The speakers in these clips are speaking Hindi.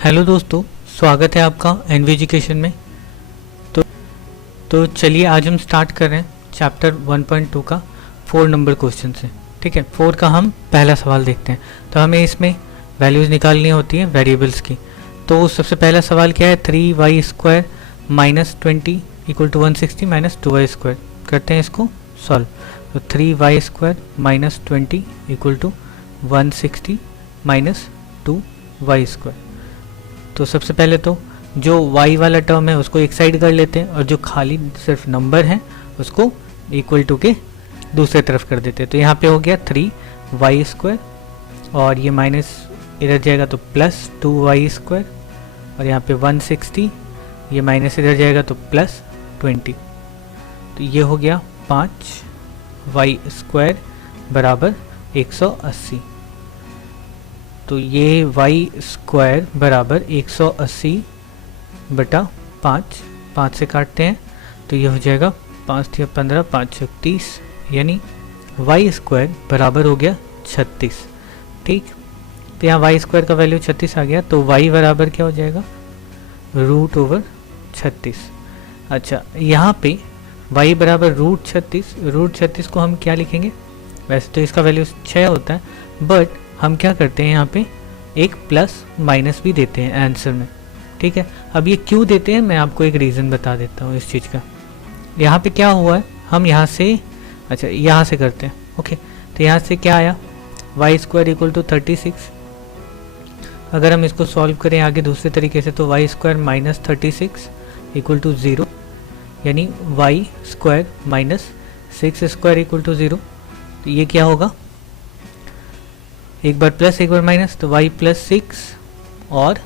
हेलो दोस्तों, स्वागत है आपका एनवी एजुकेशन में। तो चलिए आज हम स्टार्ट कर रहे हैं चैप्टर 1.2 का 4 नंबर क्वेश्चन से। ठीक है, 4 का हम पहला सवाल देखते हैं। तो हमें इसमें वैल्यूज़ निकालनी होती है वेरिएबल्स की। तो सबसे पहला सवाल क्या है, 3y² minus 20 equal to 160 minus 2y²। करते हैं इसको सॉल्व। तो 3y² minus 20 equal to 160 minus 2y²। तो सबसे पहले तो जो y वाला टर्म है उसको एक साइड कर लेते हैं और जो खाली सिर्फ नंबर है उसको इक्वल टू के दूसरे तरफ कर देते हैं। तो यहाँ पे हो गया 3y² और ये माइनस इधर जाएगा तो प्लस 2y² और यहाँ पे 160, ये माइनस इधर जाएगा तो प्लस 20। तो ये हो गया 5y² बराबर 180। तो ये y² बराबर 180 बटा 5 से काटते हैं तो ये हो जाएगा 5 या 15, 5 30, यानी y² बराबर हो गया 36। ठीक, तो यहाँ y² का वैल्यू 36 आ गया। तो y बराबर क्या हो जाएगा, √36। अच्छा, यहाँ पे y बराबर √36 को हम क्या लिखेंगे, वैसे तो इसका वैल्यू 6 होता है, बट हम क्या करते हैं यहाँ पे एक प्लस माइनस भी देते हैं आंसर में। ठीक है, अब ये क्यों देते हैं मैं आपको एक रीज़न बता देता हूँ इस चीज़ का। यहाँ पे क्या हुआ है, हम यहाँ से यहाँ से करते हैं। ओके, तो यहाँ से क्या आया, y² इक्वल टू 36। अगर हम इसको सॉल्व करें आगे दूसरे तरीके से तो y² माइनस 36 इक्वल टू 0, यानी y² माइनस 6² इक्वल टू 0। तो ये क्या होगा, एक बार प्लस एक बार माइनस, तो y प्लस 6 और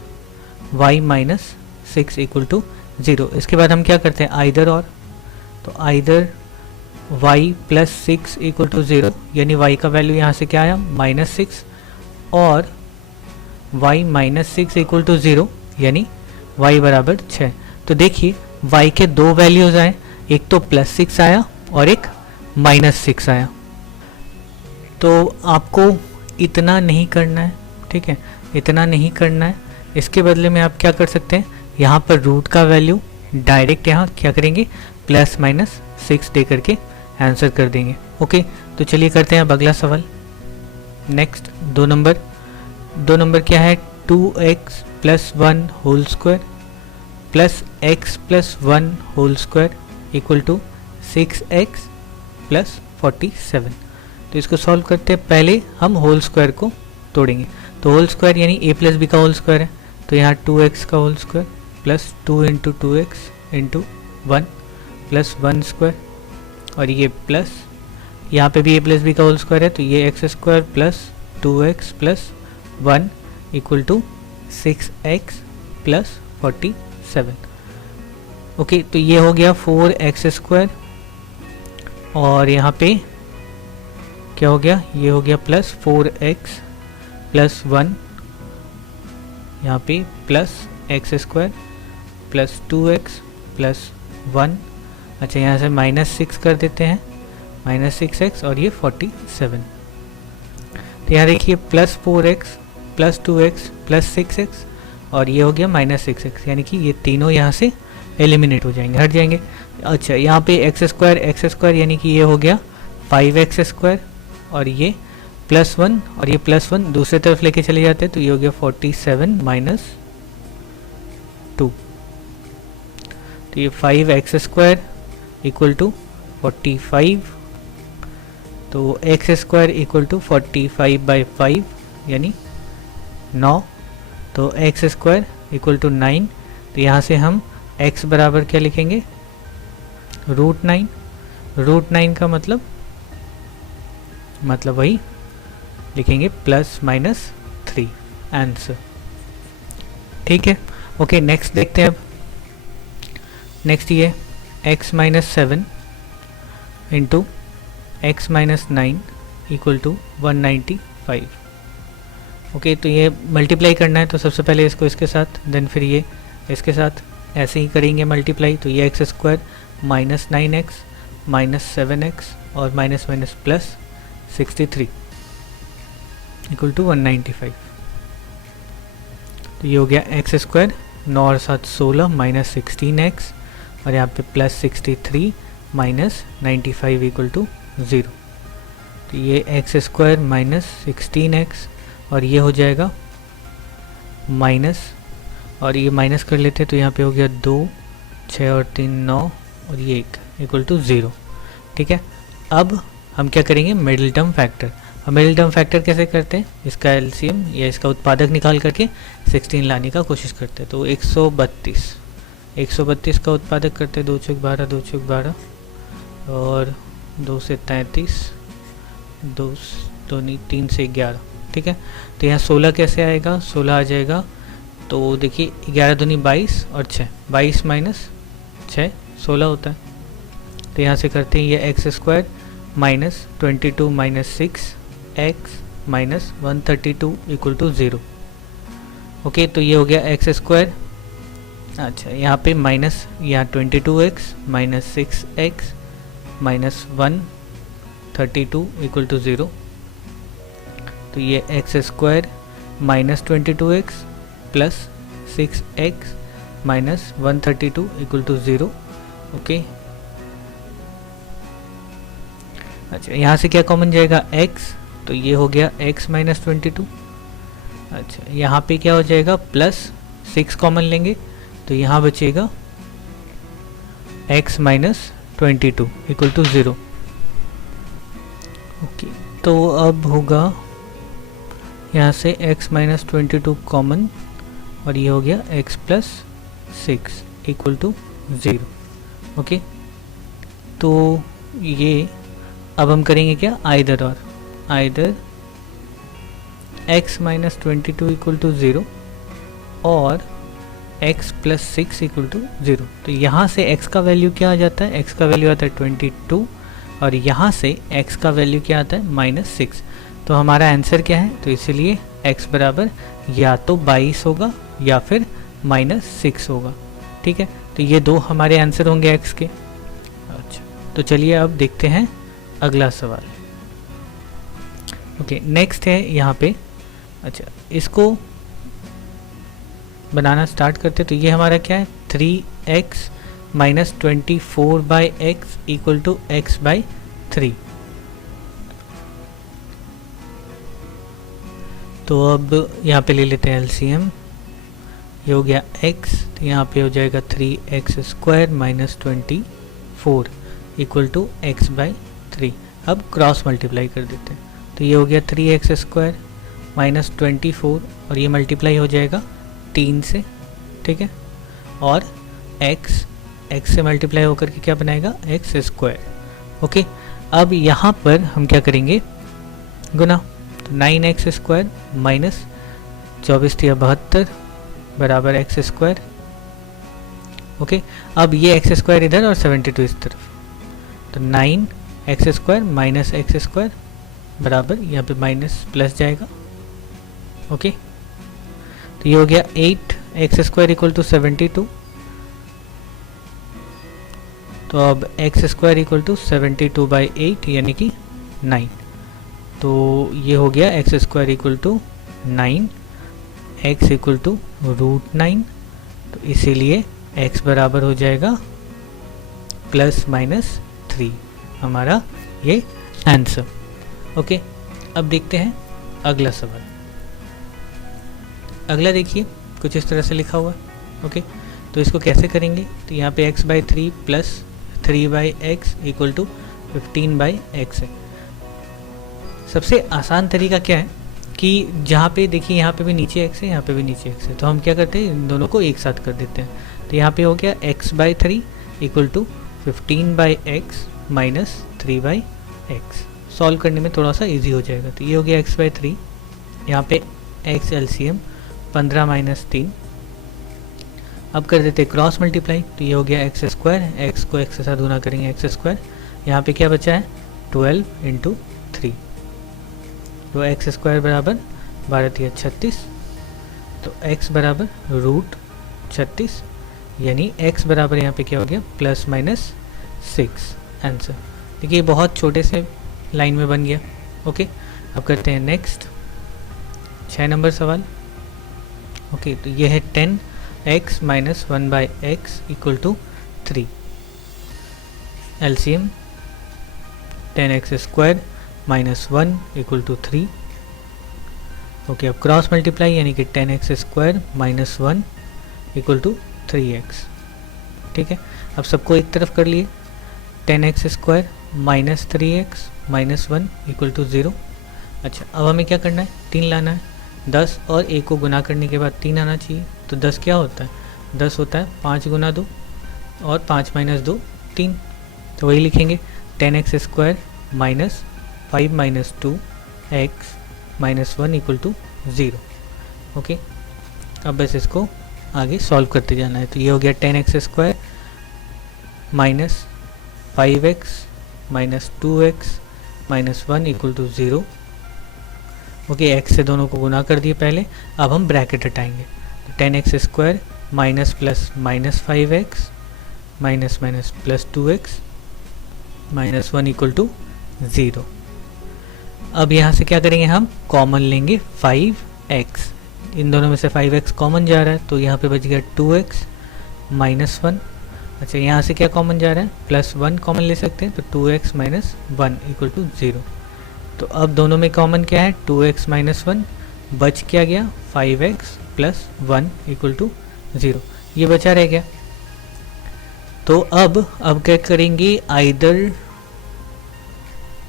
y माइनस 6 इक्वल टू 0। इसके बाद हम क्या करते हैं, आइदर और, तो either y plus 6 equal to 0, यानी y का वैल्यू यहाँ से क्या आया -6 और y माइनस 6 इक्वल टू 0, यानी y बराबर 6। तो देखिए y के दो वैल्यूज आए, एक तो +6 आया और एक -6 आया। तो आपको इतना नहीं करना है, ठीक है, इतना नहीं करना है। इसके बदले में आप क्या कर सकते हैं, यहाँ पर रूट का वैल्यू डायरेक्ट यहाँ क्या करेंगे, +-6 दे करके आंसर कर देंगे। ओके, तो चलिए करते हैं अब अगला सवाल। नेक्स्ट दो नंबर क्या है, 2x + 1 whole square plus x + 1 whole square equal to 6x + 47। तो इसको सॉल्व करते हैं। पहले हम होल स्क्वायर को तोड़ेंगे। तो होल स्क्वायर यानी a + b का होल स्क्वायर है, तो यहाँ 2x का whole square plus 2 × 2x × 1 + 1 square और ये प्लस यहाँ पे भी a + b का होल स्क्वायर है, तो ये x² + 2x + 1 equal to 6x + 47। Okay, तो ये हो गया 4x² और यहाँ पे क्या हो गया, ये हो गया प्लस 4x + 1, यहाँ पे प्लस x² + 2x + 1। अच्छा, यहाँ से -6 कर देते हैं, -6x और ये 47। तो यहाँ देखिए प्लस 4x + 2x + 6x और ये हो गया -6x, यानी कि ये तीनों यहाँ से एलिमिनेट हो जाएंगे, हट जाएंगे। अच्छा, यहाँ पे x² यानी कि ये हो गया 5x² और ये +1 और ये +1 दूसरे तरफ लेके चले जाते हैं, तो ये हो गया 47 - 2। तो ये 5x² इक्वल टू 45, तो x² इक्वल टू 45/5 यानी 9। तो x² इक्वल टू 9। तो यहाँ से हम x बराबर क्या लिखेंगे, √9। √9 का मतलब वही लिखेंगे +-3 आंसर। ठीक है, ओके, नेक्स्ट देखते हैं अब। नेक्स्ट ये x - 7 × x - 9 equal to 195। Okay, तो ये मल्टीप्लाई करना है, तो सबसे पहले इसको इसके साथ, देन फिर ये इसके साथ ऐसे ही करेंगे मल्टीप्लाई। तो ये x² -9x -7x और माइनस प्लस 63 इक्वल टू 195। तो ये हो गया एक्स स्क्वायर, 9 और 7 16 माइनस 16x, और यहाँ पे प्लस 63 माइनस 95 इक्वल टू 0। तो ये एक्स स्क्वायर माइनस 16x, और ये हो जाएगा माइनस, और ये माइनस कर लेते हैं तो यहाँ पे हो गया 2, 6 और 3 9, और ये 1 इक्वल टू 0। ठीक है, अब हम क्या करेंगे, मिडिल टर्म फैक्टर। हम मिडिल टर्म फैक्टर कैसे करते हैं, इसका एलसीएम या इसका उत्पादक निकाल करके 16 लाने का कोशिश करते हैं। तो 132 का उत्पादक करते हैं, 2 चौक 12, 2 चौक 12, और 2 से 33, 2 नहीं 3 से 11। ठीक है, तो यहाँ 16 कैसे आएगा, 16 आ जाएगा, तो देखिए 11 दूनी 22 और 6, 22 माइनस 6 16 होता है। तो यहाँ से करते हैं ये x square minus 22 minus 6 x minus 132 equal to 0। Okay, तो ये हो गया एक्स स्क्वायर। अच्छा, यहाँ पे माइनस, यहाँ 22x minus 6x minus 132 equal to 0। तो ये x square minus 22x plus 6x minus 132 equal to 0। Okay, अच्छा यहाँ से क्या कॉमन जाएगा x, तो ये हो गया x माइनस 22। अच्छा, यहाँ पे क्या हो जाएगा, प्लस 6 कॉमन लेंगे तो यहाँ बचेगा x minus 22 equal to 0। Okay, तो अब होगा यहाँ से x माइनस 22 कॉमन, और ये हो गया x plus 6 equal to 0। Okay, तो ये अब हम करेंगे क्या, आइदर और, either x minus 22 equal to 0 और x प्लस 6 इक्वल टू 0। तो यहाँ से x का वैल्यू क्या आ जाता है, x का वैल्यू आता है 22, और यहाँ से x का वैल्यू क्या आता है, माइनस 6। तो हमारा आंसर क्या है, तो इसीलिए x बराबर या तो 22 होगा या फिर माइनस 6 होगा। ठीक है, तो ये दो हमारे आंसर होंगे x के। अच्छा, तो चलिए अब देखते हैं अगला सवाल। ओके, नेक्स्ट है यहाँ पे, अच्छा इसको बनाना स्टार्ट करते, तो ये हमारा क्या है, 3x minus 24 by x equal to x by 3। तो अब यहाँ पे ले लेते हैं एलसीएम, ये हो गया x, तो यहाँ पे हो जाएगा 3x square minus 24 equal to x by 3। अब क्रॉस मल्टीप्लाई कर देते हैं, तो ये हो गया 3x स्क्वायर माइनस 24, और ये मल्टीप्लाई हो जाएगा 3 से। ठीक है, और x से मल्टीप्लाई होकर के क्या बनाएगा, x स्क्वायर। ओके, अब यहाँ पर हम क्या करेंगे, गुना, तो 9x स्क्वायर माइनस 24 या 72 बराबर x स्क्वायर। ओके, अब ये x स्क्वायर इधर और 72 इस तरफ, तो 9x square minus x square बराबर, यहाँ पे माइनस प्लस जाएगा। ओके, तो ये हो गया 8x स्क्वायर इक्वल टू 72। तो अब x square equal to 72 by 8 यानी कि 9। तो ये हो गया x square equal to 9, x equal to √9। तो इसीलिए x बराबर हो जाएगा प्लस माइनस 3, हमारा ये आंसर। ओके, अब देखते हैं अगला सवाल। अगला देखिए कुछ इस तरह से लिखा हुआ है। ओके, तो इसको कैसे करेंगे, तो यहाँ पे x by 3 plus 3 by x equal to 15 by x है। सबसे आसान तरीका क्या है कि जहाँ पे देखिए यहाँ पे भी नीचे x है, यहाँ पे भी नीचे x है, तो हम क्या करते हैं, इन दोनों को एक साथ कर देते हैं। तो यहाँ पे हो गया x by 3 equal to 15 by x minus 3 by x. Solve करने में थोड़ा सा इजी हो जाएगा। तो ये हो गया x बाई 3, यहाँ पे x एलसीएम 15 माइनस 3। अब कर देते क्रॉस मल्टीप्लाई, तो ये हो गया एक्स स्क्वायर, एक्स को एक्स के साथ गुना करेंगे एक्स स्क्वायर, यहाँ पे क्या बचा है 12 इंटू 3, तो एक्स स्क्वायर बराबर 12×3 = 36। तो x बराबर √36, यानी x बराबर यहाँ पे क्या हो गया प्लस माइनस 6 आंसर। देखिए बहुत छोटे से लाइन में बन गया। ओके, अब करते हैं नेक्स्ट 6 नंबर सवाल। ओके, तो ये है 10x minus 1/x equal to 3। LCM 10x square minus 1 equal to 3। Okay, अब क्रॉस मल्टीप्लाई यानी कि 10x square minus 1 equal to 3x। ठीक है, अब सबको एक तरफ कर लिए। 10x square minus 3x minus 1 equal to 0। अच्छा, अब हमें क्या करना है, 3 लाना है। 10 और 1 को गुना करने के बाद 3 आना चाहिए। तो 10 क्या होता है, 10 होता है 5 गुना 2 और 5 माइनस 2 3। तो वही लिखेंगे 10x square minus 5 minus 2x minus 1 equal to 0। Okay, अब बस इसको आगे सॉल्व करते जाना है। तो ये हो गया 10x square minus 5x minus 2x minus 1 equal to 0। Okay, x से दोनों को गुना कर दिए पहले। अब हम ब्रैकेट हटाएंगे। तो 10x square minus plus minus 5x minus minus plus 2x minus 1 equal to 0। अब यहाँ से क्या करेंगे, हम कॉमन लेंगे 5x। इन दोनों में से 5x कॉमन जा रहा है, तो यहाँ पे बच गया 2x माइनस 1। अच्छा, यहाँ से क्या कॉमन जा रहा है, प्लस 1 कॉमन ले सकते हैं, तो 2x माइनस 1 इक्वल टू 0। तो अब दोनों में कॉमन क्या है, 2x माइनस 1, बच क्या गया 5x प्लस 1 इक्वल टू 0। ये बचा रह गया। तो अब क्या करेंगे, either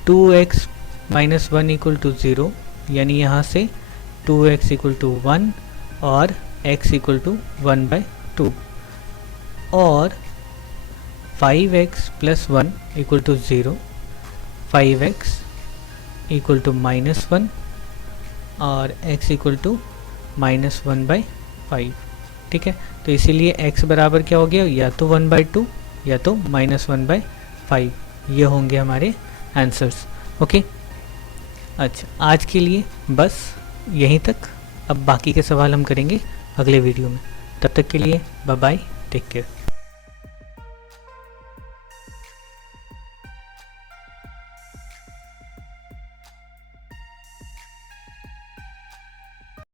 2x minus 1 equal to 0, यानी यहाँ से 2x इक्वल टू 1 और x इक्वल टू 1/2, और 5x plus 1 equal to 0, 5x equal to minus 1 और x इक्वल टू माइनस 1/5। ठीक है, तो इसीलिए x बराबर क्या हो गया, या तो 1/2 या तो माइनस 1/5। ये होंगे हमारे आंसर्स। ओके, अच्छा, आज के लिए बस यहीं तक। अब बाकी के सवाल हम करेंगे अगले वीडियो में। तब तक के लिए बाय बाय, टेक केयर।